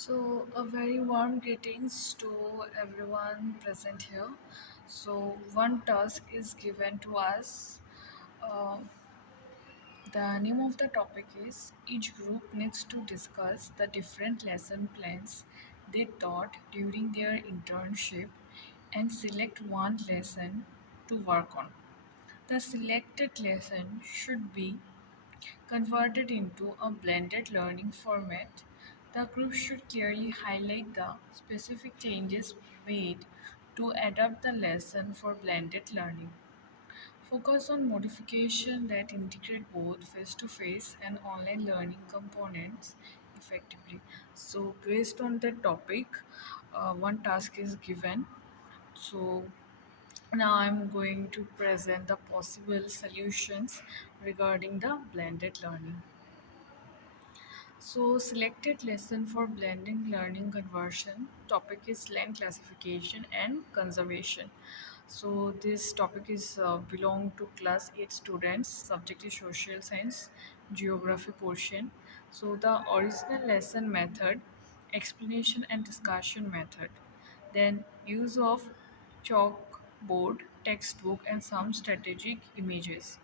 So, a very warm greetings to everyone present here. So, one task is given to us. Uh, the name of the topic is each group needs to discuss the different lesson plans they taught during their internship and select one lesson to work on. The selected lesson should be converted into a blended learning format. The group should clearly highlight the specific changes made to adapt the lesson for blended learning. Focus on modification that integrate both face-to-face and online learning components effectively. So, based on that topic, one task is given. So, now I'm going to present the possible solutions regarding the blended learning. So, selected lesson for blending learning conversion. Topic is land classification and conservation. So, this topic is belong to class 8 students. Subject is social science, geography portion. So, the original lesson method, explanation and discussion method. Then use of chalkboard, textbook, and some strategic images.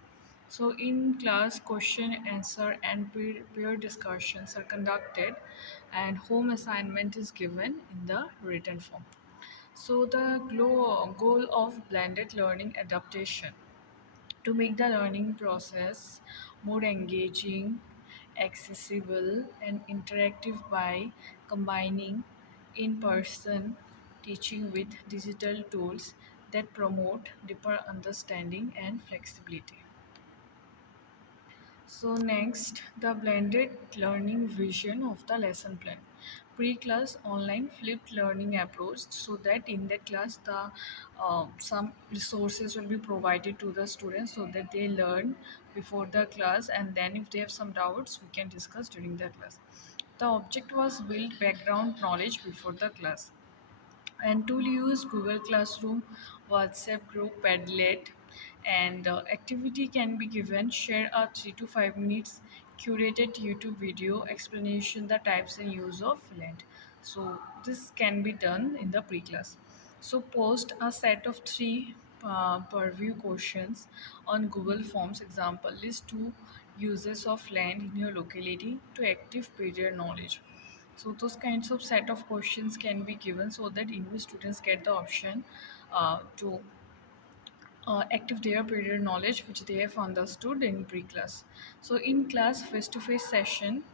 So, in class, question, answer, and peer discussions are conducted, and home assignment is given in the written form. So, the goal of blended learning adaptation to make the learning process more engaging, accessible, and interactive by combining in person teaching with digital tools that promote deeper understanding and flexibility. So next, the blended learning vision of the lesson plan. Pre-class online flipped learning approach, so that in that class the some resources will be provided to the students so that they learn before the class, and then if they have some doubts we can discuss during the class. The object was build background knowledge before the class, and tool use Google Classroom, WhatsApp group, Padlet, and activity can be given. Share a 3 to 5 minutes curated YouTube video explanation the types and use of land. So this can be done in the pre-class. So post a set of three purview questions on Google Forms. Example: list two uses of land in your locality to active period knowledge. So those kinds of set of questions can be given so that English students get the option to active their period knowledge which they have understood in pre-class. So in class face-to-face session,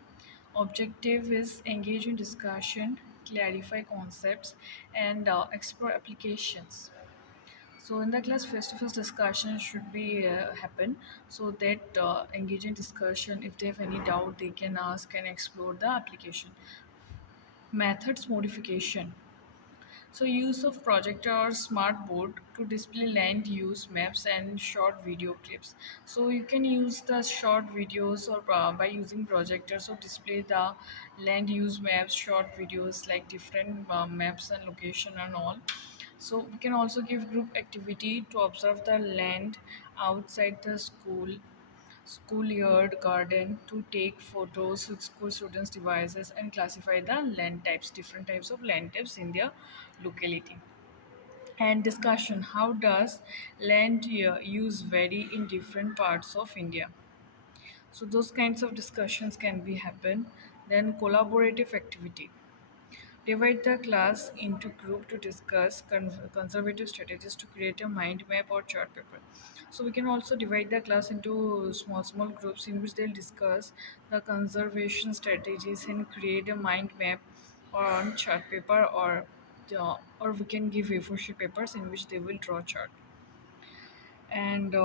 objective is engage in discussion, clarify concepts, and explore applications. So in the class, face-to-face discussion should be happen so that engage in discussion. If they have any doubt, they can ask and explore the application. Methods modification. So use of projector or smart board to display land use maps and short video clips. So you can use the short videos or by using projectors or display the land use maps, short videos like different maps and location and all. So we can also give group activity to observe the land outside the schoolyard garden, to take photos with school students devices and classify the land types, different types of land types in their locality. And discussion: how does land use vary in different parts of India? So those kinds of discussions can be happen. Then collaborative activity: divide the class into group to discuss conservative strategies to create a mind map or chart paper. So we can also divide the class into small groups in which they'll discuss the conservation strategies and create a mind map or on chart paper, or we can give A4 sheet papers in which they will draw chart. And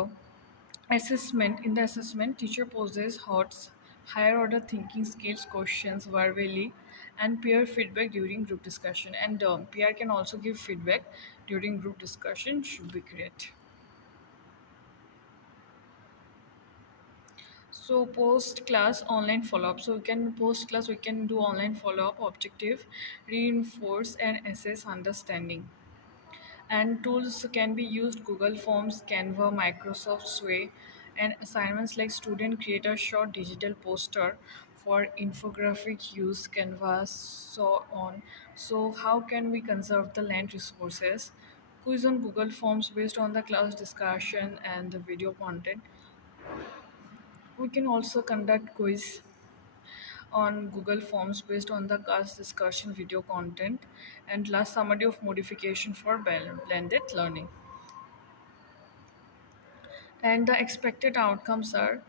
assessment: in the assessment, teacher poses HOTS, higher order thinking skills questions verbally, and peer feedback during group discussion. And peer can also give feedback during group discussion, should be great. So post class online follow up. So we can post class, we can do online follow up. Objective: reinforce and assess understanding. And tools can be used: Google Forms, Canva, Microsoft Sway, and assignments like student create a short digital poster for infographic use, canvas, so on. So how can we conserve the land resources? Quiz on Google Forms based on the class discussion and the video content. We can also conduct quiz on Google Forms based on the class discussion video content. And last, summary of modification for blended learning. And the expected outcomes are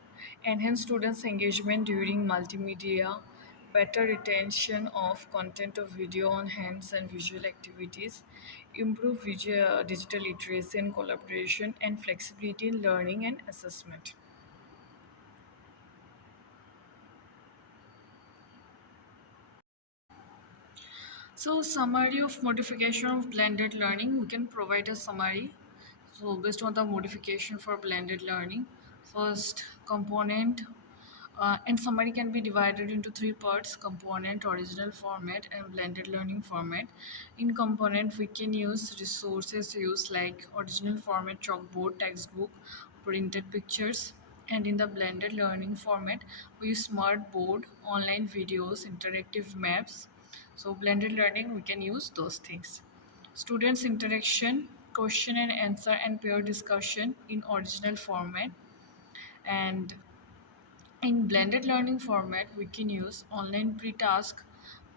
enhance students' engagement during multimedia, better retention of content of video on hands and visual activities, improve digital literacy and collaboration, and flexibility in learning and assessment. So, summary of modification of blended learning, we can provide a summary. So, based on the modification for blended learning, first component and summary can be divided into three parts: component, original format, and blended learning format. In component, we can use resources used like original format, chalkboard, textbook, printed pictures. And in the blended learning format, we use smart board, online videos, interactive maps. So blended learning, we can use those things. Students interaction, question and answer, and peer discussion in original format. And in blended learning format, we can use online pre-task,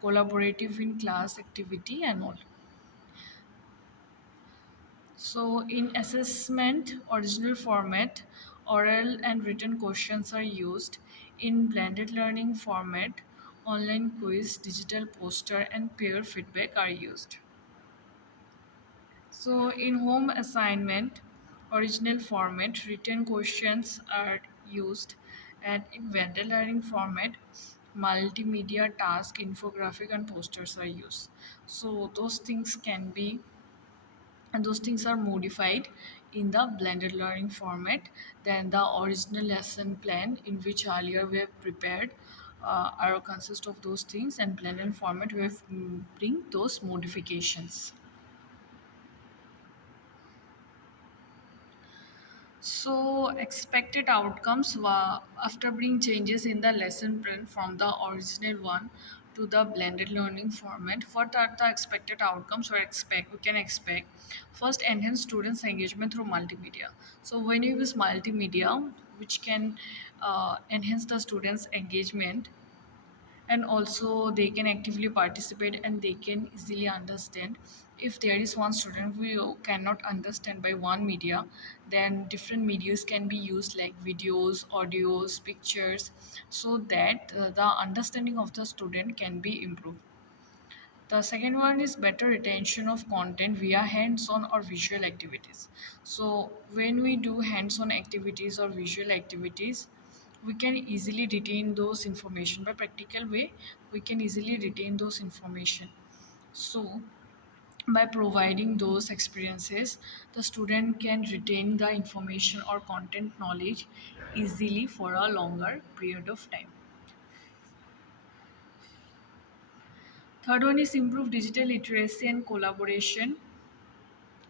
collaborative in class activity and all. So in assessment, original format, oral and written questions are used. In blended learning format, online quiz, digital poster, and peer feedback are used. So in home assignment, original format, written questions are used, and in blended learning format, multimedia task, infographic, and posters are used. So those things can be and those things are modified in the blended learning format than the original lesson plan in which earlier we have prepared are consist of those things, and blended format we have bring those modifications. So, expected outcomes were after bring changes in the lesson plan from the original one to the blended learning format. What are the expected outcomes we can expect? First, enhance students' engagement through multimedia. So, when you use multimedia, which can enhance the students' engagement, and also they can actively participate and they can easily understand. If there is one student who cannot understand by one media, then different medias can be used like videos, audios, pictures, so that the understanding of the student can be improved. The second one is better retention of content via hands-on or visual activities. So when we do hands-on activities or visual activities, we can easily retain those information. By practical way, we can easily retain those information. So by providing those experiences, the student can retain the information or content knowledge easily for a longer period of time. Third one is improve digital literacy and collaboration.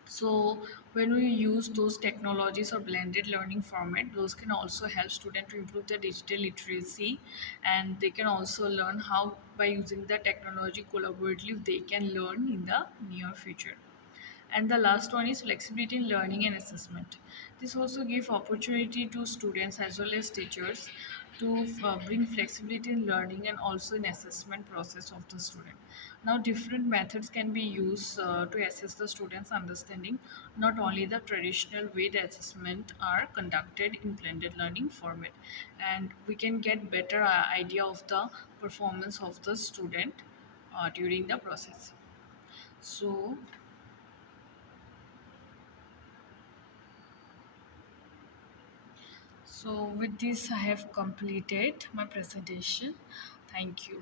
So when we use those technologies or blended learning format, those can also help students to improve their digital literacy, and they can also learn how by using the technology collaboratively they can learn in the near future. And the last one is flexibility in learning and assessment. This also gives opportunity to students as well as teachers to bring flexibility in learning and also in assessment process of the student. Now different methods can be used to assess the students understanding, not only the traditional way the assessment are conducted in blended learning format, and we can get better idea of the performance of the student during the process. So So with this, I have completed my presentation. Thank you.